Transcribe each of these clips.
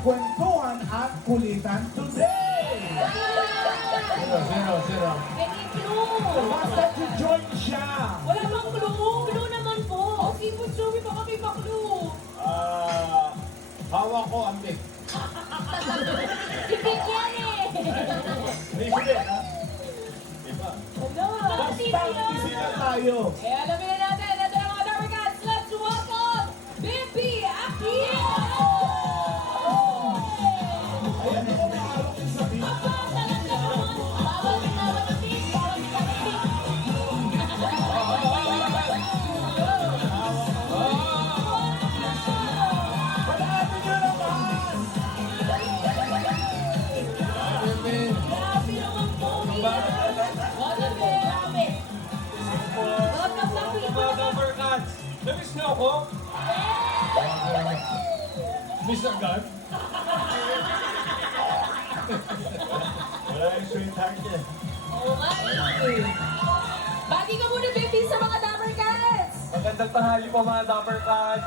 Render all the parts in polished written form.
kwentuhan at kulitan today. Sino? Any clue? Basta join siya. Wala bang clue? Clue naman po. Okay po, Joey, baka may pa-clue. Hawak ko ang big. Bibig yan eh. Hindi, ha? Iba. Wala. Basta isila tayo. Eh, alamin na natin. Ito ang mga Dapper Cats. Let's welcome Bibi Aquino! Ayan ako maharap yung sabihin. Palatin nyo naman. Grabe naman po. Grabe. Welcome lang po. Dapper Cats! Namiss niyo ako? Miss agad? Wala yung sweetheart niya. Oo nga eh. Bagi ka muna, Bibi, sa mga Dapper Cats. Magandang tanghali po mga Dapper Cats.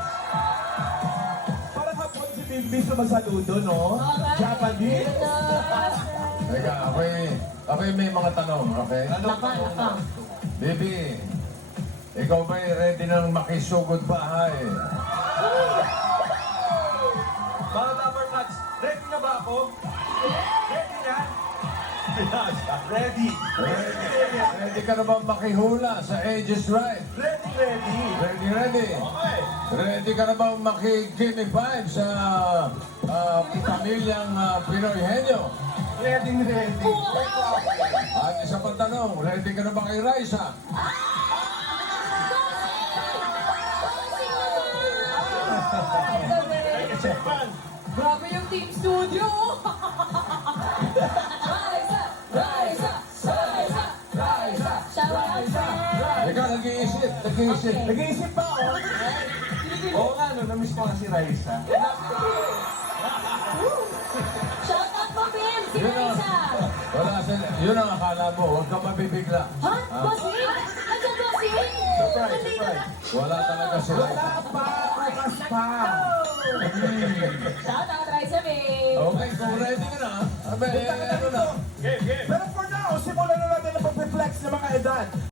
Parang hapon si Bimbi sumasaludo, no? Okay. Japanese. Teka, ako'y may mga tanong, okay? Naka. Baby, ikaw ba'y ready nang makisugod bahay? Mga Dapper Cats, ready na ba ako? Ready na? Ready. Ready ka na ba makihula sa Aegis Ride? Ready. Ready? Okay. Ready ka na ba makikini vibe sa pamilyang Pinoy Henyo? Ready. At isa pang tanong, ready ka na ba kay Raisa? Grabe yung team studio. Raisa. Shout out, friend. Ikaw, nag-iisip. Nag-iisip pa, oh. Oo nga, namiss ko nga si Raisa. Shout out mo, Bim. Si Yun ang, Raisa. yun ang akala mo, huwag ka mabibigla. Ha? Bossing? Nandiyan, Bossing? Surprise. Wala talaga sila. Wala pa, bukas pa. Shout out, Raisa, Bim. Okay, kung ready ka na, abe, ano na? Game. Pero for now, simulan na natin ang pag-reflex ng mga edad.